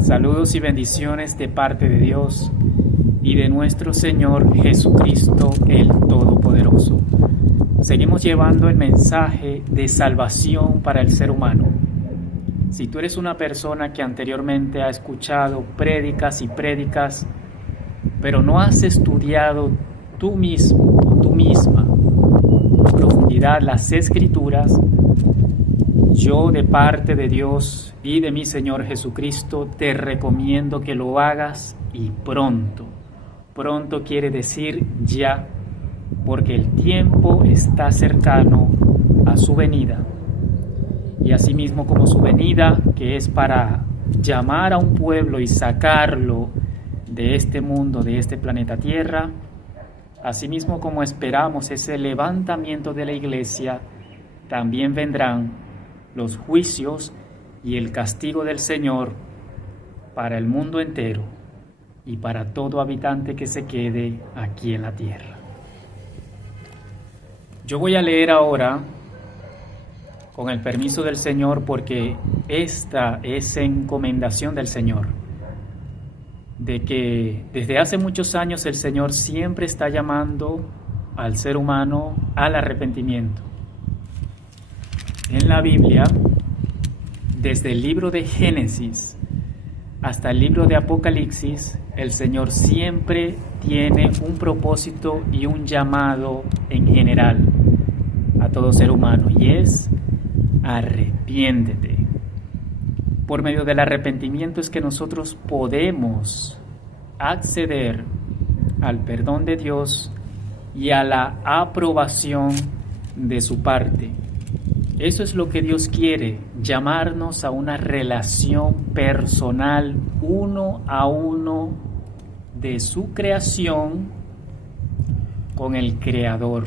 Saludos y bendiciones de parte de Dios y de nuestro Señor Jesucristo el Todopoderoso. Seguimos llevando el mensaje de salvación para el ser humano. Si tú eres una persona que anteriormente ha escuchado prédicas y prédicas, pero no has estudiado tú mismo o tú misma en profundidad las Escrituras, yo de parte de Dios y de mi Señor Jesucristo te recomiendo que lo hagas y pronto. Pronto quiere decir ya, porque el tiempo está cercano a su venida. Y asimismo como su venida, que es para llamar a un pueblo y sacarlo de este mundo, de este planeta Tierra, asimismo como esperamos ese levantamiento de la iglesia, también vendrán los juicios y el castigo del Señor para el mundo entero y para todo habitante que se quede aquí en la tierra. Yo voy a leer ahora, con el permiso del Señor, porque esta es encomendación del Señor, de que desde hace muchos años el Señor siempre está llamando al ser humano al arrepentimiento. En la Biblia, desde el libro de Génesis hasta el libro de Apocalipsis, el Señor siempre tiene un propósito y un llamado en general a todo ser humano, y es: arrepiéntete. Por medio del arrepentimiento es que nosotros podemos acceder al perdón de Dios y a la aprobación de su parte. Eso es lo que Dios quiere, llamarnos a una relación personal, uno a uno, de su creación con el Creador.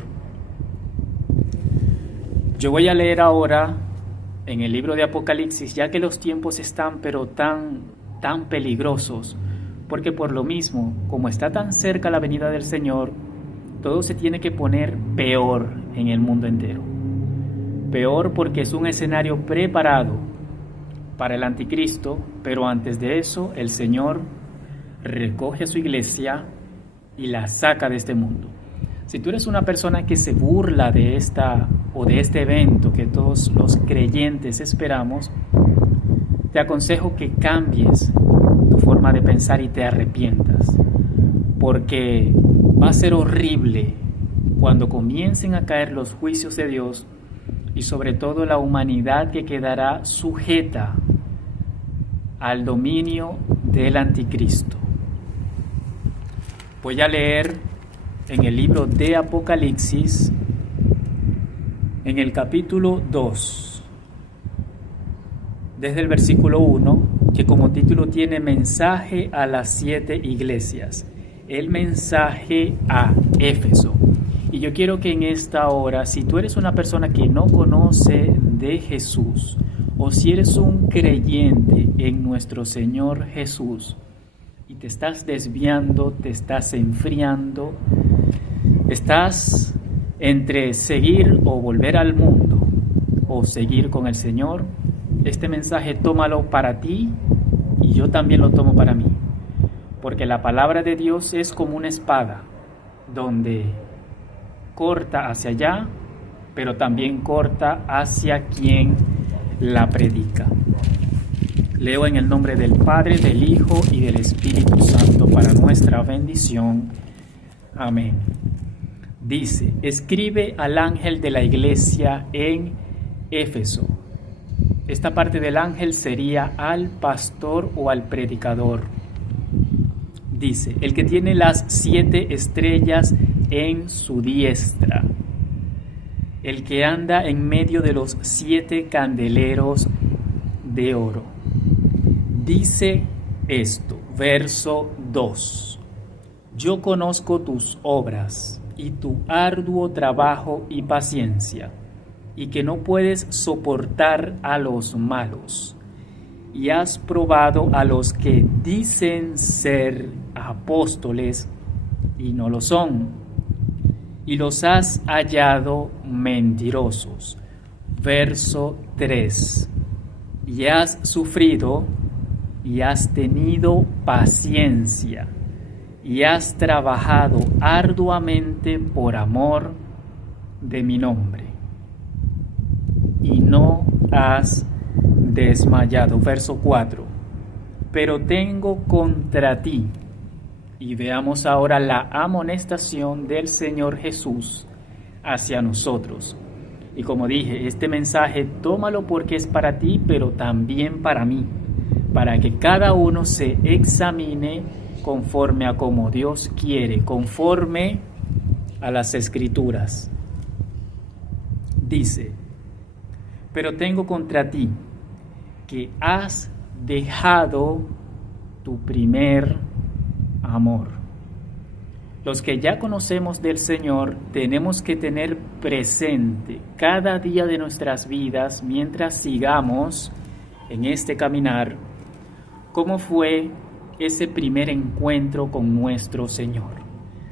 Yo voy a leer ahora en el libro de Apocalipsis, ya que los tiempos están pero tan peligrosos, porque por lo mismo, como está tan cerca la venida del Señor, todo se tiene que poner peor en el mundo entero. Peor porque es un escenario preparado para el anticristo, pero antes de eso el Señor recoge a su iglesia y la saca de este mundo. Si tú eres una persona que se burla de esta o de este evento que todos los creyentes esperamos, te aconsejo que cambies tu forma de pensar y te arrepientas, porque va a ser horrible cuando comiencen a caer los juicios de Dios y sobre todo la humanidad que quedará sujeta al dominio del anticristo. Voy a leer en el libro de Apocalipsis, en el capítulo 2, desde el versículo 1, que como título tiene Mensaje a las 7 iglesias, el mensaje a Éfeso. Y yo quiero que en esta hora, si tú eres una persona que no conoce de Jesús, o si eres un creyente en nuestro Señor Jesús, y te estás desviando, te estás enfriando, estás entre seguir o volver al mundo, o seguir con el Señor, este mensaje tómalo para ti, y yo también lo tomo para mí, porque la palabra de Dios es como una espada, donde corta hacia allá, pero también corta hacia quien la predica. Leo en el nombre del Padre, del Hijo y del Espíritu Santo para nuestra bendición. Amén. Dice: escribe al ángel de la iglesia en Éfeso. Esta parte del ángel sería al pastor o al predicador. Dice: el que tiene las 7 estrellas en su diestra, el que anda en medio de los 7 candeleros de oro. Dice esto, verso 2: yo conozco tus obras y tu arduo trabajo y paciencia, y que no puedes soportar a los malos, y has probado a los que dicen ser apóstoles y no lo son, y los has hallado mentirosos. Verso 3: y has sufrido y has tenido paciencia y has trabajado arduamente por amor de mi nombre y no has desmayado. Verso 4. Pero tengo contra ti, y veamos ahora la amonestación del Señor Jesús hacia nosotros. Y como dije, este mensaje tómalo porque es para ti, pero también para mí, para que cada uno se examine conforme a como Dios quiere, conforme a las Escrituras. Dice, pero tengo contra ti que has dejado tu primer amor. Los que ya conocemos del Señor tenemos que tener presente cada día de nuestras vidas mientras sigamos en este caminar cómo fue ese primer encuentro con nuestro Señor.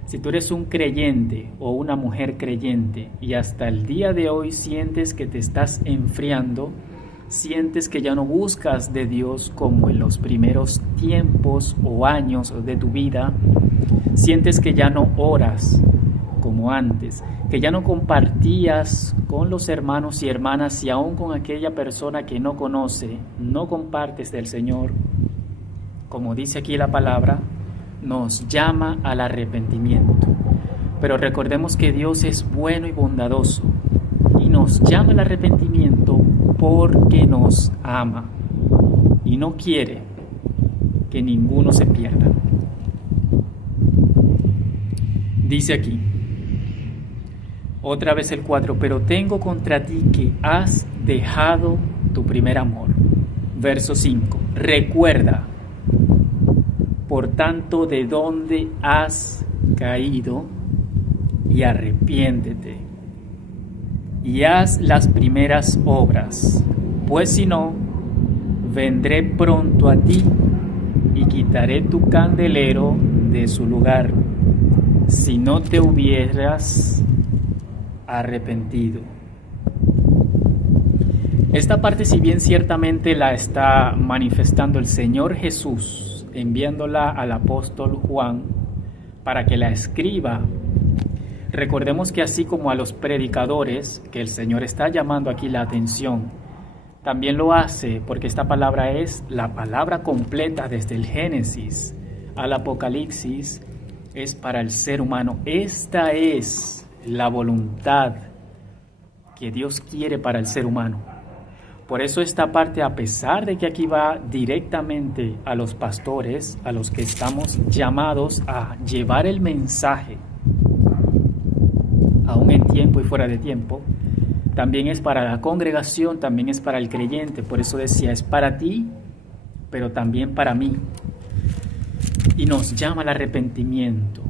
Si tú eres un creyente o una mujer creyente y hasta el día de hoy sientes que te estás enfriando, sientes que ya no buscas de Dios como en los primeros tiempos o años de tu vida, sientes que ya no oras como antes, que ya no compartías con los hermanos y hermanas y aún con aquella persona que no conoce, no compartes del Señor, como dice aquí la palabra, nos llama al arrepentimiento. Pero recordemos que Dios es bueno y bondadoso y nos llama al arrepentimiento porque nos ama y no quiere que ninguno se pierda. Dice aquí, otra vez el 4, pero tengo contra ti que has dejado tu primer amor. Verso 5, recuerda, por tanto, de dónde has caído y arrepiéntete y haz las primeras obras, pues si no, vendré pronto a ti y quitaré tu candelero de su lugar, si no te hubieras arrepentido. Esta parte, si bien ciertamente la está manifestando el Señor Jesús, enviándola al apóstol Juan para que la escriba, recordemos que así como a los predicadores, que el Señor está llamando aquí la atención, también lo hace porque esta palabra es la palabra completa desde el Génesis al Apocalipsis, es para el ser humano. Esta es la voluntad que Dios quiere para el ser humano. Por eso esta parte, a pesar de que aquí va directamente a los pastores, a los que estamos llamados a llevar el mensaje, aún en tiempo y fuera de tiempo, también es para la congregación, también es para el creyente. Por eso decía, es para ti, pero también para mí. Y nos llama al arrepentimiento,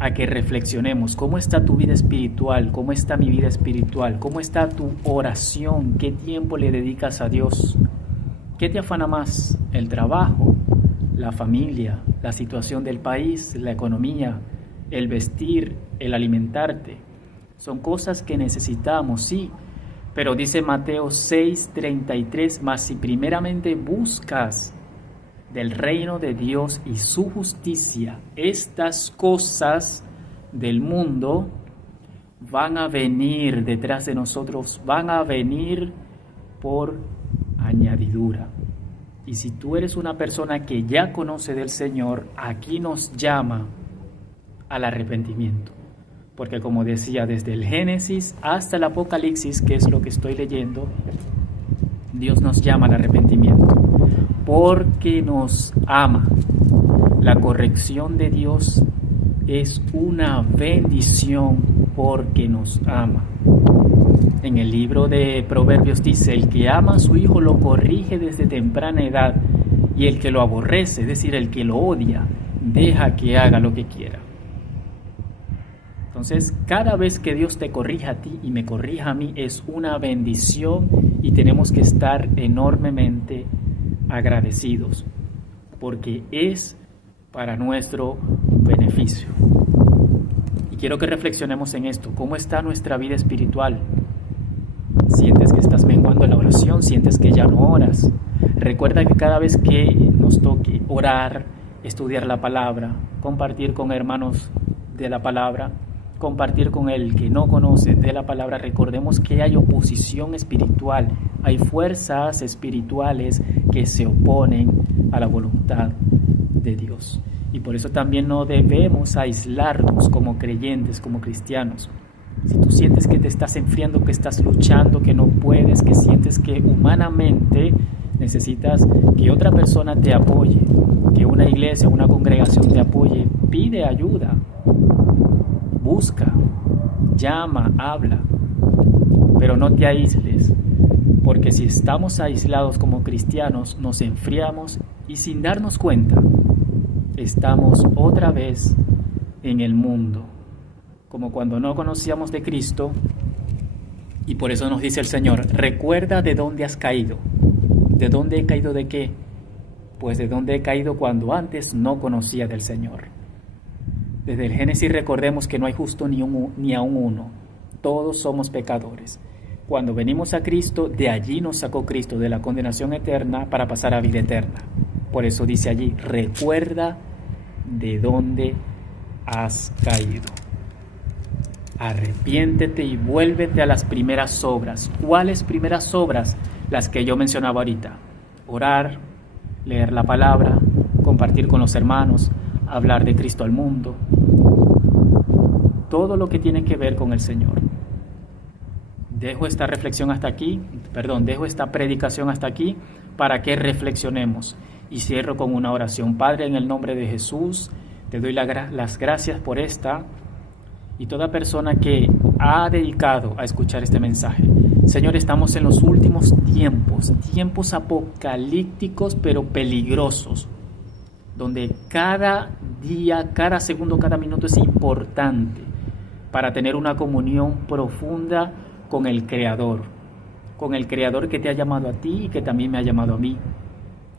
a que reflexionemos cómo está tu vida espiritual, cómo está mi vida espiritual, cómo está tu oración, qué tiempo le dedicas a Dios, qué te afana más, el trabajo, la familia, la situación del país, la economía, el vestir, el alimentarte. Son cosas que necesitamos, sí, pero dice Mateo 6:33, mas si primeramente buscas del reino de Dios y su justicia, estas cosas del mundo van a venir detrás de nosotros, van a venir por añadidura. Y si tú eres una persona que ya conoce del Señor, aquí nos llama al arrepentimiento. Porque como decía, desde el Génesis hasta el Apocalipsis, que es lo que estoy leyendo, Dios nos llama al arrepentimiento. Porque nos ama. La corrección de Dios es una bendición porque nos ama. En el libro de Proverbios dice, el que ama a su hijo lo corrige desde temprana edad, y el que lo aborrece, es decir, el que lo odia, deja que haga lo que quiera. Entonces, cada vez que Dios te corrija a ti y me corrija a mí, es una bendición y tenemos que estar enormemente agradecidos, porque es para nuestro beneficio. Y quiero que reflexionemos en esto. ¿Cómo está nuestra vida espiritual? ¿Sientes que estás menguando en la oración? ¿Sientes que ya no oras? Recuerda que cada vez que nos toque orar, estudiar la palabra, compartir con hermanos de la palabra, compartir con el que no conoce de la palabra, recordemos que hay oposición espiritual, hay fuerzas espirituales que se oponen a la voluntad de Dios. Y por eso también no debemos aislarnos como creyentes, como cristianos. Si tú sientes que te estás enfriando, que estás luchando, que no puedes, que sientes que humanamente necesitas que otra persona te apoye, que una iglesia, una congregación te apoye, pide ayuda, busca, llama, habla, pero no te aísles, porque si estamos aislados como cristianos, nos enfriamos y sin darnos cuenta, estamos otra vez en el mundo, como cuando no conocíamos de Cristo. Y por eso nos dice el Señor, recuerda de dónde has caído. ¿De dónde he caído de qué? Pues de dónde he caído cuando antes no conocía del Señor. Desde el Génesis recordemos que no hay justo ni aun uno. Todos somos pecadores. Cuando venimos a Cristo, de allí nos sacó Cristo de la condenación eterna para pasar a vida eterna. Por eso dice allí, recuerda de dónde has caído. Arrepiéntete y vuélvete a las primeras obras. ¿Cuáles primeras obras? Las que yo mencionaba ahorita. Orar, leer la palabra, compartir con los hermanos, hablar de Cristo al mundo. Todo lo que tiene que ver con el Señor. Dejo esta predicación hasta aquí para que reflexionemos. Y cierro con una oración. Padre, en el nombre de Jesús, te doy las gracias por esta y toda persona que ha dedicado a escuchar este mensaje. Señor, estamos en los últimos tiempos apocalípticos pero peligrosos, donde cada día, cada segundo, cada minuto es importante para tener una comunión profunda con el Creador que te ha llamado a ti y que también me ha llamado a mí,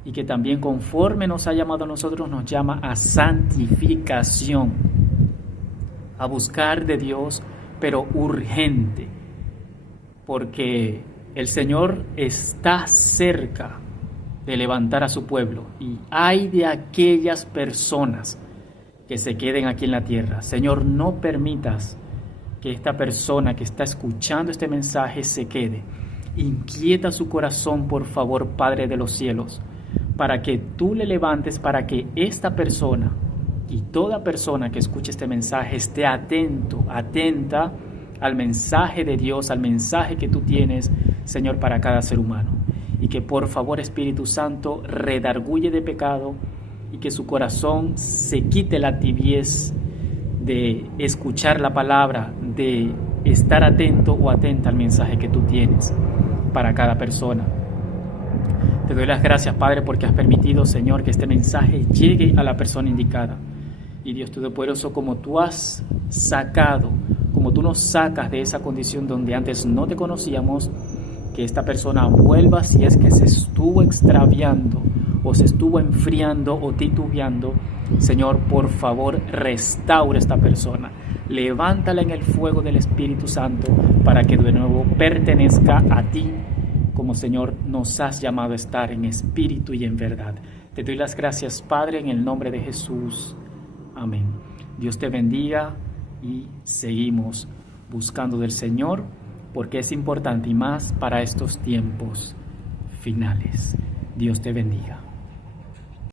y que también conforme nos ha llamado a nosotros nos llama a santificación, a buscar de Dios, pero urgente, porque el Señor está cerca de levantar a su pueblo, y ay de aquellas personas que se queden aquí en la tierra. Señor, no permitas que esta persona que está escuchando este mensaje se quede. Inquieta su corazón, por favor, Padre de los cielos, para que tú le levantes, para que esta persona y toda persona que escuche este mensaje esté atenta al mensaje de Dios, al mensaje que tú tienes, Señor, para cada ser humano. Y que por favor, Espíritu Santo, redarguye de pecado y que su corazón se quite la tibiez de escuchar la palabra, de estar atento o atenta al mensaje que tú tienes para cada persona. Te doy las gracias, Padre, porque has permitido, Señor, que este mensaje llegue a la persona indicada. Y Dios Todopoderoso, como tú nos sacas de esa condición donde antes no te conocíamos, que esta persona vuelva si es que se estuvo extraviando o se estuvo enfriando o titubeando. Señor, por favor, restaura esta persona. Levántala en el fuego del Espíritu Santo para que de nuevo pertenezca a ti, como Señor nos has llamado a estar en espíritu y en verdad. Te doy las gracias, Padre, en el nombre de Jesús. Amén. Dios te bendiga y seguimos buscando del Señor, porque es importante y más para estos tiempos finales. Dios te bendiga.